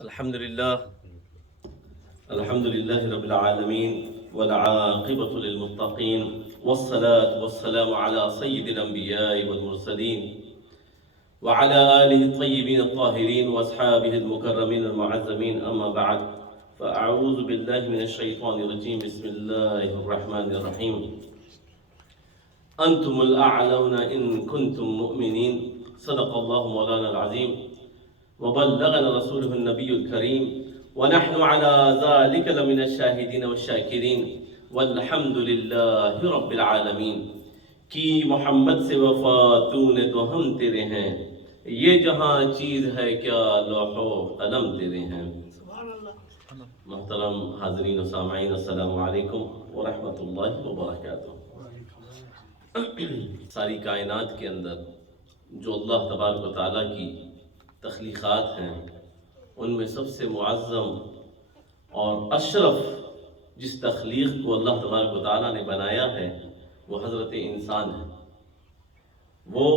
الحمد لله رب العالمين والعاقبة للمتقين والصلاة والسلام على سيد الأنبياء والمرسلين وعلى آله الطيبين الطاهرين وأصحابه المكرمين المعظمين، أما بعد، فأعوذ بالله من الشيطان الرجيم. بسم الله الرحمن الرحيم. أنتم الأعلون إن كنتم مؤمنين. صدق الله مولانا العظيم وبلغنا رسوله النبي الكريم، ونحن على ذلك لمن الشاهدين والشاكرين، والحمد لله رب العالمین. کی محمد سے وفا تو نے تو ہم تیرے ہیں، یہ جہاں چیز ہے کیا لوح و قلم تیرے ہیں. محترم حاضرین و سامعین، السلام علیکم ورحمۃ اللہ وبرکاتہ. ساری کائنات کے اندر جو اللہ تبارک و تعالیٰ کی تخلیقات ہیں، ان میں سب سے معظم اور اشرف جس تخلیق کو اللہ تبارک و تعالیٰ نے بنایا ہے وہ حضرت انسان ہے. وہ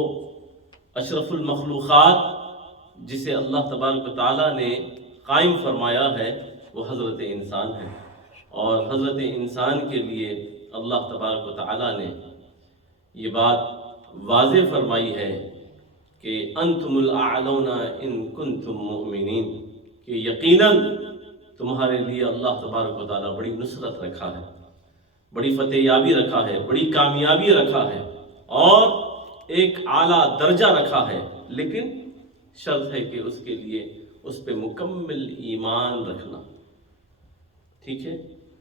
اشرف المخلوقات جسے اللہ تبارک و تعالیٰ نے قائم فرمایا ہے وہ حضرت انسان ہے. اور حضرت انسان کے لیے اللہ تبارک و تعالیٰ نے یہ بات واضح فرمائی ہے کہ انتم الاعلون ان کنتم مؤمنین، کہ یقیناً تمہارے لیے اللہ تبارک و تعالیٰ بڑی نصرت رکھا ہے، بڑی فتح یابی رکھا ہے، بڑی کامیابی رکھا ہے اور ایک اعلیٰ درجہ رکھا ہے. لیکن شرط ہے کہ اس کے لیے اس پہ مکمل ایمان رکھنا. ٹھیک ہے،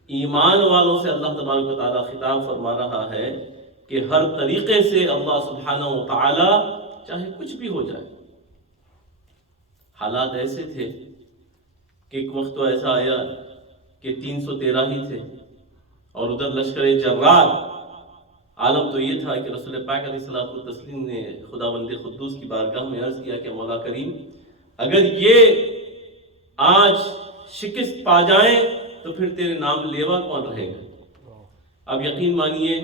ایمان والوں سے اللہ تبارک و تعالیٰ خطاب فرما رہا ہے کہ ہر طریقے سے اللہ سبحانہ و تعالیٰ چاہے کچھ بھی ہو جائے. حالات ایسے تھے کہ ایک وقت تو ایسا آیا کہ 313 ہی تھے، اور ادھر لشکر جرار. عالم تو یہ تھا کہ رسول پاک علیہ السلام نے خداوند قدوس کی بارگاہ میں عرض کیا کہ مولا کریم، اگر یہ آج شکست پا جائیں تو پھر تیرے نام لیوا کون رہے گا. اب یقین مانیے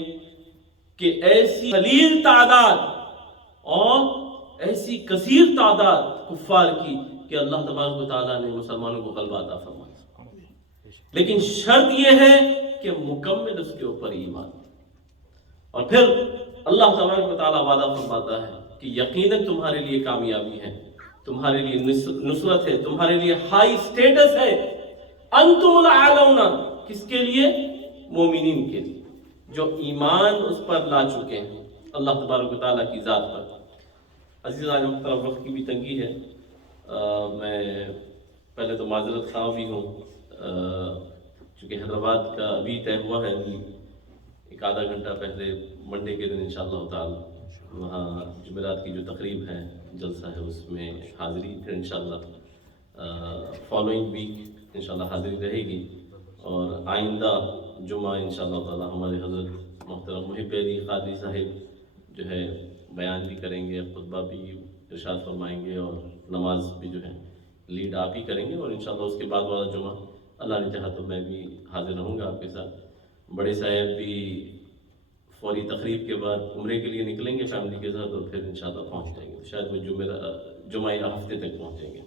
کہ ایسی قلیل تعداد اور ایسی کثیر تعداد کفار کی کہ اللہ تبارک و تعالیٰ نے مسلمانوں کو غلبہ عطا فرمایا. لیکن شرط یہ ہے کہ مکمل اس کے اوپر ایمان. اور پھر اللہ تبارک و تعالیٰ وعدہ فرماتا ہے کہ یقیناً تمہارے لیے کامیابی ہے، تمہارے لیے نصرت ہے، تمہارے لیے ہائی سٹیٹس ہے. انتم الاعلون، کس کے لیے؟ مومنین کے لیے، جو ایمان اس پر لا چکے ہیں اللہ تبارک و تعالیٰ کی ذات پر. عزیز آج محترم، وقت کی بھی تنگی ہے. میں پہلے تو معذرت خواہ بھی ہوں، چونکہ حیدرآباد کا ابھی طے ہوا ہے، ایک آدھا گھنٹہ پہلے منڈے کے دن انشاءاللہ تعالی وہاں جمعرات کی جو تقریب ہے، جلسہ ہے، اس میں حاضری. پھر انشاءاللہ فالوئنگ ویک انشاءاللہ حاضری رہے گی. اور آئندہ جمعہ انشاءاللہ تعالی ہمارے حضرت محترم محب علی قادری صاحب جو ہے بیان بھی کریں گے، خطبہ بھی ارشاد فرمائیں گے، اور نماز بھی جو ہے لیڈ آپ ہی کریں گے. اور انشاءاللہ اس کے بعد والا جمعہ اللہ نے چاہا تو میں بھی حاضر رہوں گا آپ کے ساتھ. بڑے صاحب بھی فوری تقریب کے بعد عمرے کے لیے نکلیں گے فیملی کے ساتھ، اور پھر انشاءاللہ پہنچ جائیں گے. شاید وہ جمعہ ہفتے تک پہنچیں گے.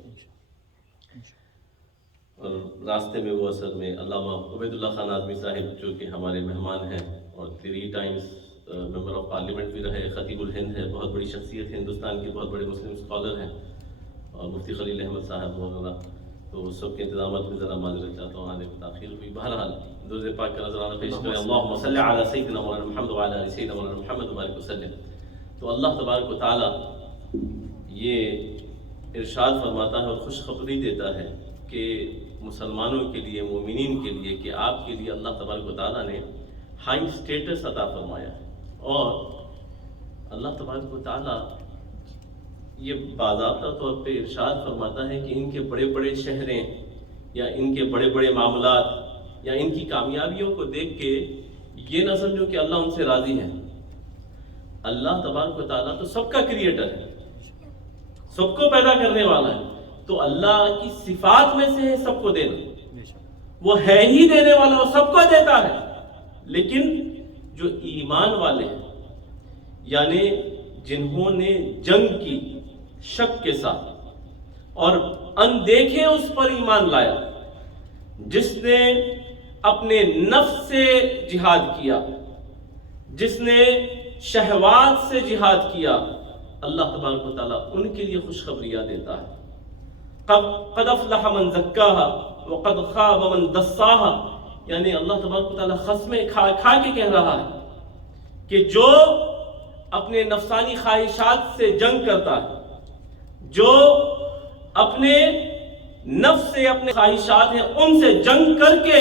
اور راستے میں وہ اصل میں علامہ عبید اللہ خان اعظمی صاحب جو کہ ہمارے مہمان ہیں اور 3 ٹائمز ممبر آف پارلیمنٹ بھی رہے، خطیب الہند ہے، بہت بڑی شخصیت ہے، ہندوستان کے بہت بڑے مسلم اسکالر ہیں، اور مفتی خلیل احمد صاحب وغیرہ. تو سب کے انتظامات میں ذرا معذرت چاہتا ہوں، آنے میں تاخیر ہوئی. بہرحال درود پاک کا نذرانہ پیش کریں. اللہم صلی علی سیدنا مولانا محمد وعلی آل سیدنا مولانا محمد وبارک وسلم. تو اللہ تبارک و تعالیٰ یہ ارشاد فرماتا ہے اور خوشخبری دیتا ہے کہ مسلمانوں کے لیے، مومنین کے لیے، کہ آپ کے لیے اللہ تبارک و تعالیٰ نے ہائی سٹیٹس عطا فرمایا ہے. اور اللہ تبارک و تعالیٰ یہ باضابطہ طور پہ ارشاد فرماتا ہے کہ ان کے بڑے بڑے شہریں یا ان کے بڑے بڑے معاملات یا ان کی کامیابیوں کو دیکھ کے یہ نہ سمجھو کہ اللہ ان سے راضی ہے. اللہ تبارک و تعالیٰ تو سب کا کریٹر ہے، سب کو پیدا کرنے والا ہے. تو اللہ کی صفات میں سے ہے سب کو دینا، وہ ہے ہی دینے والا، وہ سب کو دیتا ہے. لیکن جو ایمان والے ہیں، یعنی جنہوں نے جنگ کی شک کے ساتھ اور اندیکھے اس پر ایمان لایا، جس نے اپنے نفس سے جہاد کیا، جس نے شہوات سے جہاد کیا، اللہ تبارک و تعالیٰ ان کے لیے خوشخبریاں دیتا ہے۔ قد افلح من زکاہا وقد خاب من دساہا، یعنی اللہ تبارک و تعالیٰ قسمیں کھا کے کہہ رہا ہے کہ جو اپنے نفسانی خواہشات سے جنگ کرتا ہے، جو اپنے نفس سے اپنے خواہشات ہیں ان سے جنگ کر کے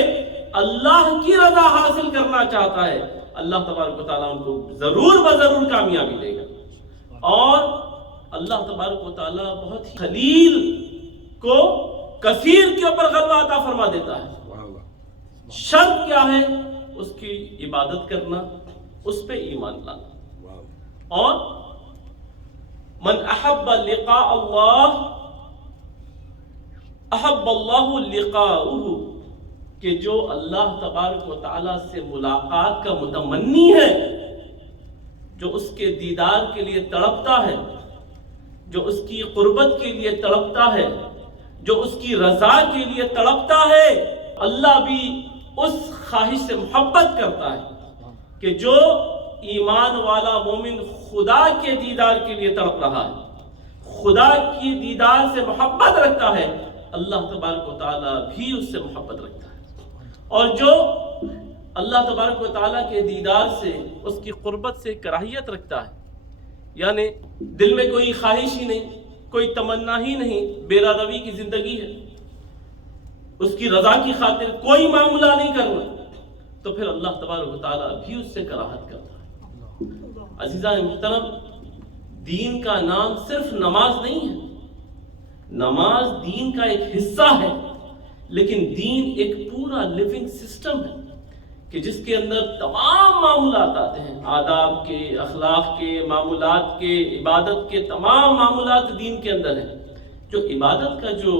اللہ کی رضا حاصل کرنا چاہتا ہے، اللہ تبارک و تعالیٰ ان کو ضرور بضرور کامیابی دے گا۔ اور اللہ تبارک و تعالیٰ بہت ہی خلیل کو کثیر کے اوپر غلبہ عطا فرما دیتا ہے۔ شرط کیا ہے؟ اس کی عبادت کرنا، اس پہ ایمان لانا۔ اور من احب لقاء اللہ احب اللہ لقاؤہ، کہ جو اللہ تبارک و تعالیٰ سے ملاقات کا متمنی ہے، جو اس کے دیدار کے لیے تڑپتا ہے، جو اس کی قربت کے لیے تڑپتا ہے، جو اس کی رضا کے لیے تڑپتا ہے، اللہ بھی اس خواہش سے محبت کرتا ہے کہ جو ایمان والا مومن خدا کے دیدار کے لیے تڑپ رہا ہے، خدا کی دیدار سے محبت رکھتا ہے، اللہ تبارک و تعالیٰ بھی اس سے محبت رکھتا ہے۔ اور جو اللہ تبارک و تعالیٰ کے دیدار سے، اس کی قربت سے کراہیت رکھتا ہے، یعنی دل میں کوئی خواہش ہی نہیں، کوئی تمنا ہی نہیں، بے روی کی زندگی ہے، اس کی رضا کی خاطر کوئی معاملہ نہیں کرنا، تو پھر اللہ تبارک و تعالیٰ بھی اس سے کراہت کرتا ہے۔ عزیزان محترم، دین کا نام صرف نماز نہیں ہے، نماز دین کا ایک حصہ ہے، لیکن دین ایک پورا لیونگ سسٹم ہے کہ جس کے اندر تمام معاملات آتے ہیں، آداب کے، اخلاق کے، معمولات کے، عبادت کے، تمام معاملات دین کے اندر ہیں۔ جو عبادت کا جو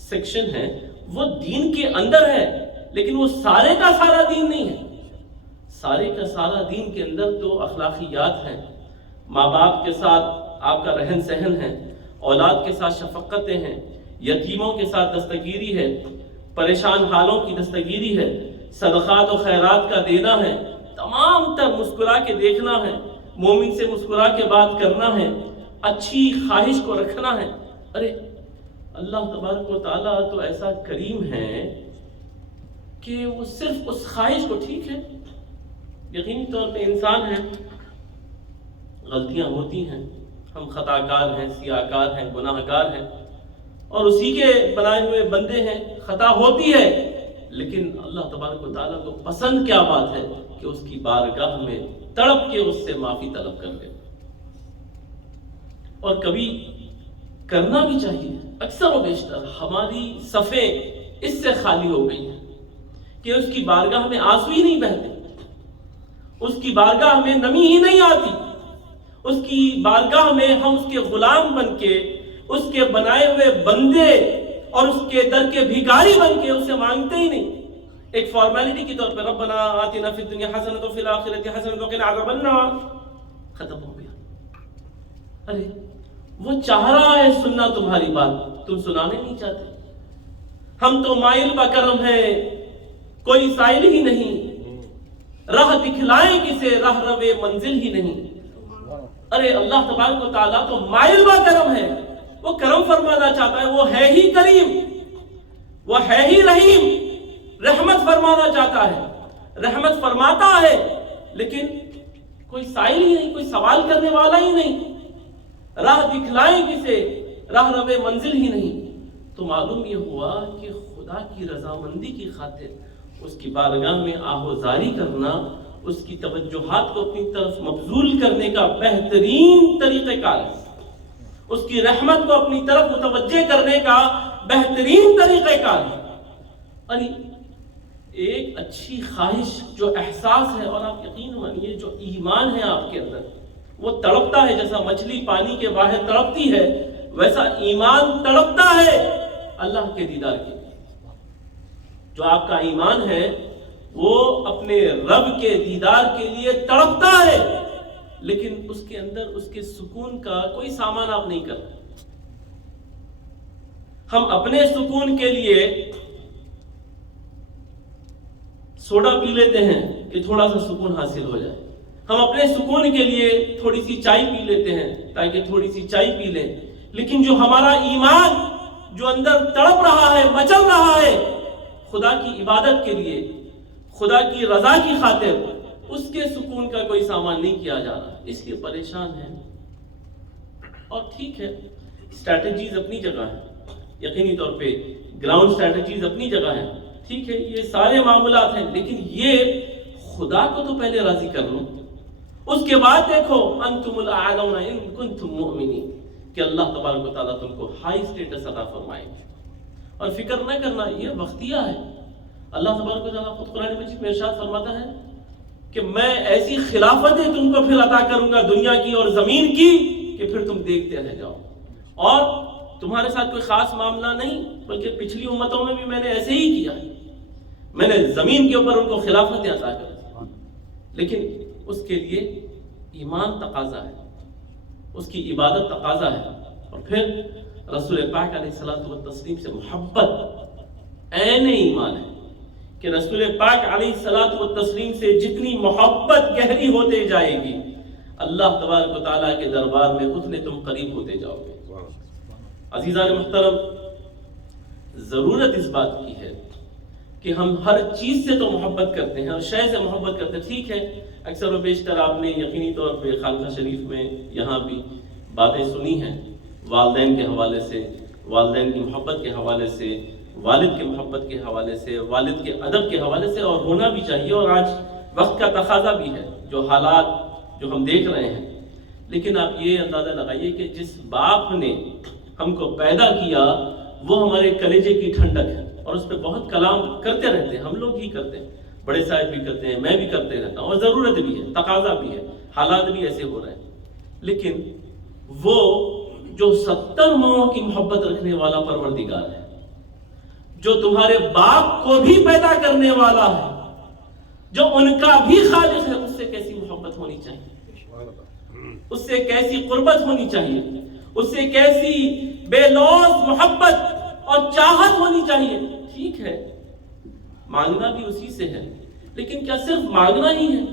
سیکشن ہے وہ دین کے اندر ہے، لیکن وہ سارے کا سارا دین نہیں ہے۔ سارے کا سارا دین کے اندر تو اخلاقیات ہیں، ماں باپ کے ساتھ آپ کا رہن سہن ہے، اولاد کے ساتھ شفقتیں ہیں، یتیموں کے ساتھ دستگیری ہے، پریشان حالوں کی دستگیری ہے، صدقات و خیرات کا دینا ہے، تمام تر مسکرا کے دیکھنا ہے، مومن سے مسکرا کے بات کرنا ہے، اچھی خواہش کو رکھنا ہے۔ ارے اللہ تبارک و تعالیٰ تو ایسا کریم ہے کہ وہ صرف اس خواہش کو، ٹھیک ہے یقینی طور پہ انسان ہیں، غلطیاں ہوتی ہیں، ہم خطا کار ہیں، سیاہ کار ہیں، گناہ گار ہیں، اور اسی کے بنائے ہوئے بندے ہیں، خطا ہوتی ہے، لیکن اللہ تبارک و تعالیٰ کو پسند کیا بات ہے کہ اس کی بارگاہ میں تڑپ کے اس سے معافی طلب کر لے، اور کبھی کرنا بھی چاہیے۔ اکثر و بیشتر ہماری صفیں اس سے خالی ہو گئی ہیں کہ اس کی بارگاہ میں آنسو ہی نہیں بہتے، اس کی بارگاہ میں نمی ہی نہیں آتی، اس کی بارگاہ میں ہم اس کے غلام بن کے، اس کے بنائے ہوئے بندے اور اس کے در کے بھیکاری بن کے اسے مانگتے ہی نہیں، ایک فارمیلٹی کی طور پہ ربنا آتنا فی الدنیا حسنۃ وفی الآخرۃ حسنۃ وقنا عذاب النار، ختم ہو گیا۔ ارے وہ چاہ رہا ہے سننا تمہاری بات، تم سنانے نہیں چاہتے۔ ہم تو مائل بکرم ہیں، کوئی سائل ہی نہیں، راہ دکھلائیں کسے راہ روے منزل ہی نہیں۔ ارے اللہ تبارک و تعالیٰ تو مائل بکرم ہے، وہ کرم فرمانا چاہتا ہے، وہ ہے ہی کریم، وہ ہے ہی رحیم، رحمت فرمانا چاہتا ہے، رحمت فرماتا ہے، لیکن کوئی سائل ہی نہیں، کوئی سوال کرنے والا ہی نہیں، راہ دکھلائیں کسے راہ روے منزل ہی نہیں۔ تو معلوم یہ ہوا کہ خدا کی رضامندی کی خاطر اس کی بارگاہ میں آہوزاری کرنا، اس کی توجہات کو اپنی طرف مبذول کرنے کا بہترین طریقہ کار ہے، اس کی رحمت کو اپنی طرف متوجہ کرنے کا بہترین طریقہ کار ہے۔ اور ایک اچھی خواہش جو احساس ہے، اور آپ یقین مانیے جو ایمان ہے آپ کے اندر، وہ تڑپتا ہے، جیسا مچھلی پانی کے باہر تڑپتی ہے، ویسا ایمان تڑپتا ہے اللہ کے دیدار کے لیے۔ جو آپ کا ایمان ہے وہ اپنے رب کے دیدار کے لیے تڑپتا ہے، لیکن اس کے اندر اس کے سکون کا کوئی سامان آپ نہیں کرتے۔ ہم اپنے سکون کے لیے سوڈا پی لیتے ہیں کہ تھوڑا سا سکون حاصل ہو جائے. ہم اپنے سکون کے لیے تھوڑی سی چائے پی لیتے ہیں تاکہ تھوڑی سی چائے پی لیں. لیکن جو ہمارا ایمان جو اندر تڑپ رہا ہے، مچل رہا ہے خدا کی عبادت کے لیے، خدا کی رضا کی خاطر، اس کے سکون کا کوئی سامان نہیں کیا جا رہا، اس لیے پریشان ہے. اور ٹھیک ہے، اسٹریٹجیز اپنی جگہ ہیں، یقینی طور پہ گراؤنڈ اسٹریٹجیز اپنی جگہ ہیں، ٹھیک ہے، یہ سارے معاملات ہیں، لیکن یہ خدا کو تو پہلے راضی کر لو، اس کے بعد دیکھو انتم الاعلون ان کنتم مؤمنین کہ اللہ تبارک و تعالیٰ تم کو ہائی اسٹیٹس عطا فرمائیں گے. اور فکر نہ کرنا یہ وقتیہ ہے. اللہ تبارک و تعالیٰ خود قرآن مجید میں ارشاد فرماتا ہے کہ میں ایسی خلافتیں تم کو پھر عطا کروں گا دنیا کی اور زمین کی کہ پھر تم دیکھتے رہ جاؤ. اور تمہارے ساتھ کوئی خاص معاملہ نہیں، بلکہ پچھلی امتوں میں بھی میں نے ایسے ہی کیا ہے. میں نے زمین کے اوپر ان کو خلافتیں عطا کر دی، لیکن اس کے لیے ایمان تقاضا ہے، اس کی عبادت تقاضا ہے. اور پھر رسول پاک علیہ الصلوۃ والتسلیم سے محبت عین ایمان ہے کہ رسول پاک علیہ الصلوۃ والتسلیم سے جتنی محبت گہری ہوتے جائے گی اللہ تبارک و تعالیٰ کے دربار میں اتنے تم قریب ہوتے جاؤ گے. عزیزان محترم، ضرورت اس بات کی ہے کہ ہم ہر چیز سے تو محبت کرتے ہیں، ہر شے سے محبت کرتے ہیں، ٹھیک ہے. اکثر و بیشتر آپ نے یقینی طور پہ خانقاہ شریف میں یہاں بھی باتیں سنی ہیں والدین کے حوالے سے، والدین کی محبت کے حوالے سے، والد کے محبت کے حوالے سے، والد کے ادب کے حوالے سے، اور ہونا بھی چاہیے. اور آج وقت کا تقاضا بھی ہے، جو حالات جو ہم دیکھ رہے ہیں. لیکن آپ یہ اندازہ لگائیے کہ جس باپ نے ہم کو پیدا کیا وہ ہمارے کلیجے کی ٹھنڈک ہے، اور اس پہ بہت کلام کرتے رہتے ہیں، ہم لوگ ہی کرتے ہیں، بڑے صاحب بھی کرتے ہیں، میں بھی کرتے رہتا ہوں، اور ضرورت بھی ہے، تقاضا بھی ہے، حالات بھی ایسے ہو رہے ہیں. لیکن وہ جو 70 ماؤں کی محبت رکھنے والا پروردگار ہے، جو تمہارے باپ کو بھی پیدا کرنے والا ہے، جو ان کا بھی خالق ہے، اس سے کیسی محبت ہونی چاہیے، اس سے کیسی قربت ہونی چاہیے، اس سے کیسی بے لوث محبت اور چاہت ہونی چاہیے. ٹھیک ہے، مانگنا بھی اسی سے ہے، لیکن کیا صرف مانگنا ہی ہے؟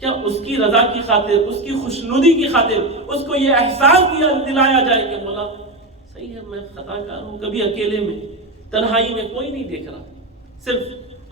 کیا اس کی رضا کی خاطر، اس کی خوشنودی کی خاطر اس کو یہ احساس دلایا جائے کہ مولا صحیح ہے، میں خطا کار ہوں، کبھی اکیلے میں تنہائی میں کوئی نہیں دیکھ رہا، صرف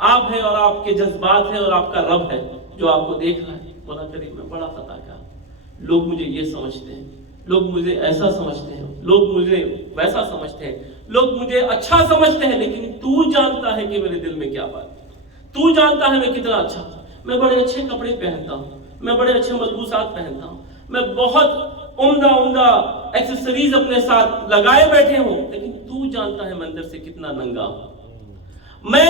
آپ ہیں اور آپ کے جذبات ہیں اور آپ کا رب ہے جو آپ کو دیکھ رہا ہے. مولا کریم میں بڑا خطا کار، لوگ مجھے یہ سمجھتے ہیں، لوگ مجھے ایسا سمجھتے ہیں، لوگ مجھے ویسا سمجھتے ہیں، لوگ مجھے اچھا سمجھتے ہیں، لیکن تو جانتا ہے کہ میرے دل میں کیا بات ہے، تو جانتا ہے میں کتنا اچھا ہوں، میں بڑے اچھے کپڑے پہنتا ہوں، میں بڑے اچھے ملبوسات پہنتا ہوں، میں بہت عمدہ ایکسیسریز اپنے ساتھ لگائے بیٹھے ہوں، لیکن تو جانتا ہے میں اندر سے کتنا ننگا ہوں. میں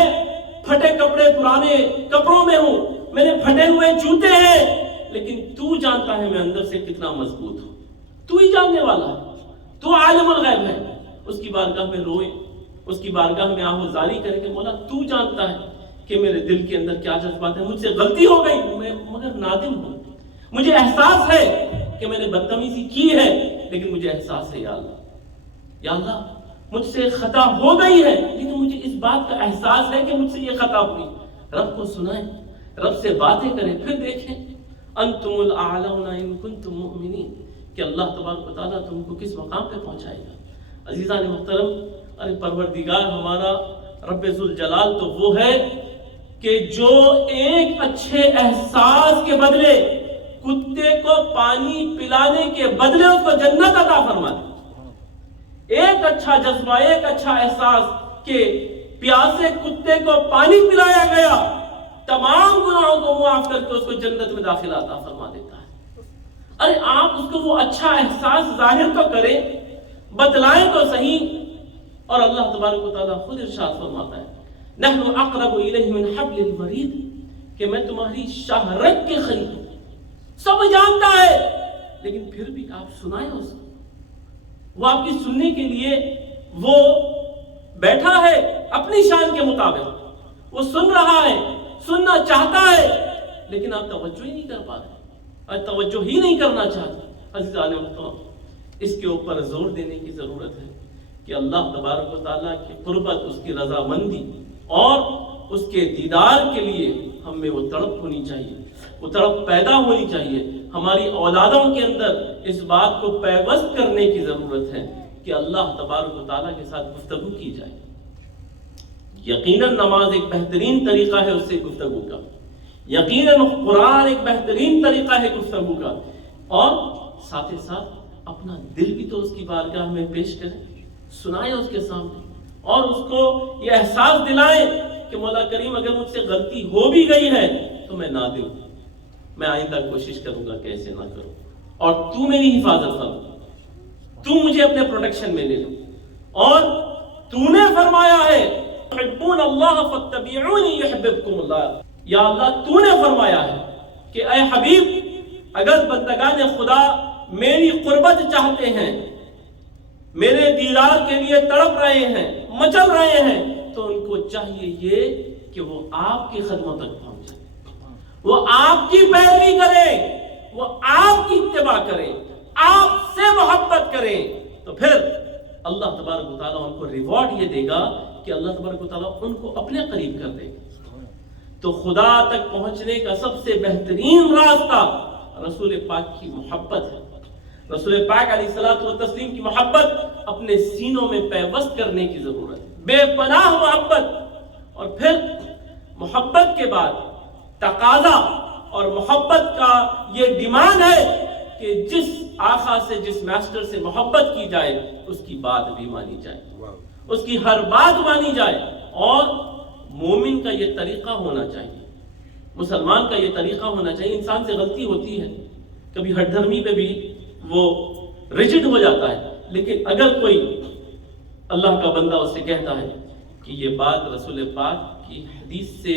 پھٹے کپڑے پرانے کپڑوں میں ہوں، میرے پھٹے ہوئے جوتے ہیں، لیکن تو جانتا ہے میں اندر سے کتنا مضبوط ہوں. تو ہی جاننے والا ہے، تو عالم الغیب ہے. اس کی بارگاہ میں روئے، اس کی بارگاہ میں آہوزاری کرے کہ مولا تو جانتا ہے کہ میرے دل کے اندر کیا جذبات ہیں، مجھ سے غلطی ہو گئی، میں مگر نادم ہوں، مجھے احساس ہے کہ میں نے بدتمیزی کی ہے، لیکن مجھے احساس ہے یا اللہ مجھ سے خطا ہو گئی ہے، لیکن مجھے اس بات کا احساس ہے کہ مجھ سے یہ خطا ہوئی. رب کو سنائیں، رب سے باتیں کریں، پھر دیکھیں انتم الاعلون ان کنتم مؤمنین کہ اللہ تبارک و تعالیٰ تم کو کس مقام پہ پہنچائے گا. عزیزان محترم، ارے پروردگار ہمارا رب ذوالجلال تو وہ ہے کہ جو ایک اچھے احساس کے بدلے کتے کو پانی پلانے کے بدلے اس کو جنت عطا فرما دے. ایک اچھا جذبہ، ایک اچھا احساس کہ پیاسے کتے کو پانی پلایا گیا، تمام گناہوں کو معاف کر کے اس کو جنت میں داخلہ عطا فرما دیتا ہے. ارے آپ اس کو وہ اچھا احساس ظاہر تو کریں، بتلائیں تو صحیح. اور اللہ تبارک و تعالیٰ خود ارشاد فرماتا ہے نحن اقرب الیہ من حبل الورید کہ میں تمہاری شہرت کے قریب ہوں. سب جانتا ہے، لیکن پھر بھی آپ سنائیں اس کو. وہ آپ کی سننے کے لیے وہ بیٹھا ہے اپنی شان کے مطابق، وہ سن رہا ہے، سننا چاہتا ہے، لیکن آپ توجہ ہی نہیں کر پا رہے، توجہ ہی نہیں کرنا چاہتے. عزیزان محترم، اس کے اوپر زور دینے کی ضرورت ہے کہ اللہ تبارک و تعالیٰ کی قربت، اس کی رضامندی اور اس کے دیدار کے لیے ہم میں وہ تڑپ ہونی چاہیے، وہ تڑپ پیدا ہونی چاہیے. ہماری اولادوں کے اندر اس بات کو پیوست کرنے کی ضرورت ہے کہ اللہ تبارک و تعالیٰ کے ساتھ گفتگو کی جائے. یقیناً نماز ایک بہترین طریقہ ہے اس سے گفتگو کا، یقیناً قرآن ایک بہترین طریقہ ہے گفتگو کا، اور ساتھ ہی ساتھ اپنا دل بھی تو اس کی بارگاہ میں پیش کریں، سنائیں اس کے سامنے، اور اس کو یہ احساس دلائیں کہ مولا کریم اگر مجھ سے غلطی ہو بھی گئی ہے تو میں نادم ہوں، میں آئندہ کوشش کروں گا کہ ایسے نہ کروں، اور تو میری حفاظت فرما، تو مجھے اپنے پروٹیکشن میں لے لو. اور تو نے فرمایا ہے تحبون اللہ فاتبعونی یحببکم اللہ، یا اللہ تو نے فرمایا ہے کہ اے حبیب اگر بندگان خدا میری قربت چاہتے ہیں، میرے دیدار کے لیے تڑپ رہے ہیں، مچل رہے ہیں، تو ان کو چاہیے یہ کہ وہ آپ کی خدمت تک پہنچ جائیں، وہ آپ کی پیروی کریں، وہ آپ کی اتباع کریں، آپ سے محبت کریں. تو پھر اللہ تبارک و تعالیٰ ان کو ریوارڈ یہ دے گا کہ اللہ تبارک و تعالیٰ ان کو اپنے قریب کر دے گا. تو خدا تک پہنچنے کا سب سے بہترین راستہ رسول پاک کی محبت ہے. رسول پاک علیہ الصلوۃ والتسلیم کی محبت اپنے سینوں میں پیوست کرنے کی ضرورت ہے، بے پناہ محبت. اور پھر محبت کے بعد تقاضا اور محبت کا یہ ڈیمانڈ ہے کہ جس آقا سے، جس ماسٹر سے محبت کی جائے اس کی بات بھی مانی جائے، اس کی ہر بات مانی جائے. اور مومن کا یہ طریقہ ہونا چاہیے، مسلمان کا یہ طریقہ ہونا چاہیے. انسان سے غلطی ہوتی ہے، کبھی ہٹ دھرمی پہ بھی وہ ریجڈ ہو جاتا ہے، لیکن اگر کوئی اللہ کا بندہ اس سے کہتا ہے کہ یہ بات رسول پاک کی حدیث سے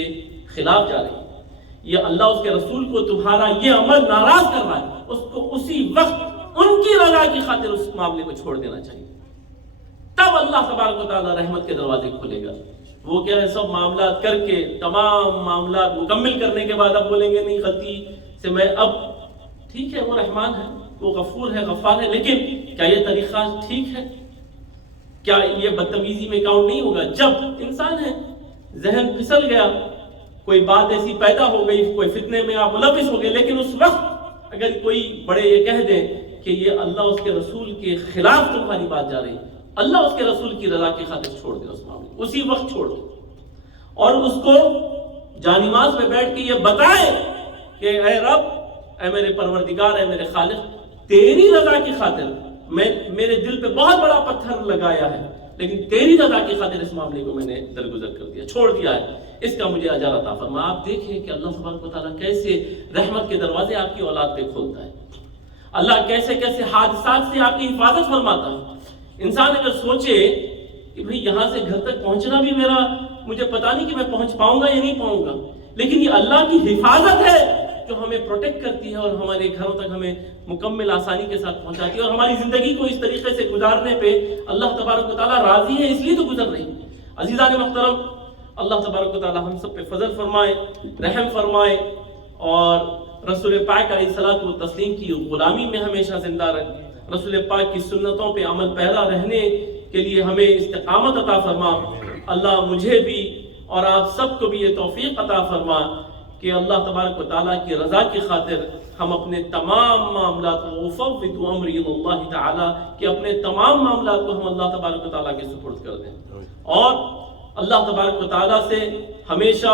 خلاف جا رہی ہے، یا اللہ اس کے رسول کو تمہارا یہ عمل ناراض کر رہا ہے، اس کو اسی وقت ان کی رضا کی خاطر اس معاملے کو چھوڑ دینا چاہیے. تب اللہ تبارک و تعالیٰ رحمت کے دروازے کھولے گا. وہ کیا ہے، سب معاملات کر کے، تمام معاملات مکمل کرنے کے بعد اب بولیں گے نہیں غلطی سے میں اب، ٹھیک ہے وہ رحمان ہے، وہ غفور ہے، غفار ہے، لیکن کیا یہ طریقہ ٹھیک ہے؟ کیا یہ بدتمیزی میں کاؤنٹ نہیں ہوگا؟ جب انسان ہے، ذہن پھسل گیا، کوئی بات ایسی پیدا ہو گئی، کوئی فتنے میں آپ ملوث ہو گئے، لیکن اس وقت اگر کوئی بڑے یہ کہہ دیں کہ یہ اللہ اس کے رسول کے خلاف تمہاری بات جا رہی، اللہ اس کے رسول کی رضا کی خاطر چھوڑ دے اس معاملے، اسی وقت چھوڑ دے، اور اس کو جانماز پہ بیٹھ کے یہ بتائے کہ اے رب، اے میرے پروردگار، اے میرے خالق، تیری رضا کی خاطر میں میرے دل پہ بہت بڑا پتھر لگایا ہے، لیکن تیری رضا کی خاطر اس معاملے کو میں نے درگزر کر دیا، چھوڑ دیا ہے، اس کا مجھے اجر عطا فرما. آپ دیکھیں کہ اللہ تبارک و تعالیٰ کیسے رحمت کے دروازے آپ کی اولاد پہ کھولتا ہے، اللہ کیسے کیسے حادثات سے آپ کی حفاظت فرماتا ہے. انسان اگر سوچے کہ بھئی یہاں سے گھر تک پہنچنا بھی مجھے پتا نہیں کہ میں پہنچ پاؤں گا یا نہیں پاؤں گا، لیکن یہ اللہ کی حفاظت ہے جو ہمیں پروٹیکٹ کرتی ہے اور ہمارے گھروں تک ہمیں مکمل آسانی کے ساتھ پہنچاتی ہے، اور ہماری زندگی کو اس طریقے سے گزارنے پہ اللہ تبارک و تعالیٰ راضی ہے، اس لیے تو گزر رہی. عزیزان محترم، اللہ تبارک و تعالیٰ ہم سب پہ فضل فرمائے، رحم فرمائے، اور رسول پاک علیہ الصلوۃ والتسلیم کی غلامی میں ہمیشہ زندہ رکھے. رسول پاک کی سنتوں پہ عمل پیرا رہنے کے لیے ہمیں استقامت عطا فرما. اللہ مجھے بھی اور آپ سب کو بھی یہ توفیق عطا فرما کہ اللہ تبارک و تعالیٰ کی رضا کی خاطر ہم اپنے تمام معاملات کو وفوض امری اللہ تعالیٰ کہ اپنے تمام معاملات کو ہم اللہ تبارک و تعالیٰ کے سپرد کر دیں، اور اللہ تبارک و تعالیٰ سے ہمیشہ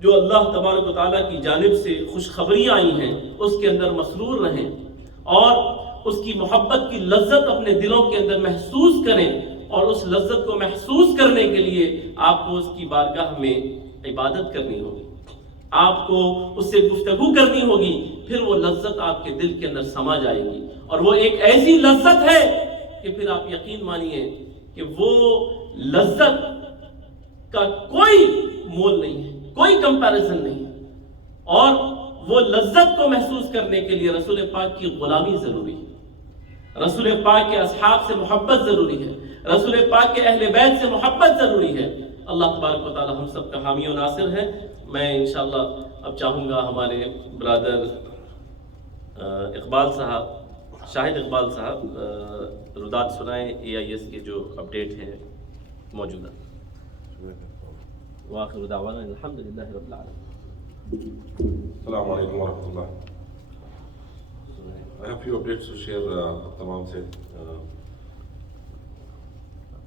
جو اللہ تبارک و تعالیٰ کی جانب سے خوشخبریاں آئی ہیں اس کے اندر مسرور رہیں، اور اس کی محبت کی لذت اپنے دلوں کے اندر محسوس کریں، اور اس لذت کو محسوس کرنے کے لیے آپ کو اس کی بارگاہ میں عبادت کرنی ہوگی، آپ کو اس سے گفتگو کرنی ہوگی، پھر وہ لذت آپ کے دل کے اندر سما جائے گی، اور وہ ایک ایسی لذت ہے کہ پھر آپ یقین مانیے کہ وہ لذت کا کوئی مول نہیں ہے، کوئی کمپیریزن نہیں ہے. اور وہ لذت کو محسوس کرنے کے لیے رسول پاک کی غلامی ضروری ہے، رسول پاک کے اصحاب سے محبت ضروری ہے، رسول پاک کے اہل بیت سے محبت ضروری ہے. اللہ تبارک و تعالی ہم سب کا حامی و ناصر ہے. میں انشاءاللہ اب چاہوں گا ہمارے برادر اقبال صاحب شاہد اقبال صاحب رداد سنائیں AIS کے جو اپڈیٹ ہیں موجودہ. وآخر دعوانا الحمدللہ رب العالمین. السلام علیکم ورحمۃ اللہ. I have few updates to share تمام سے.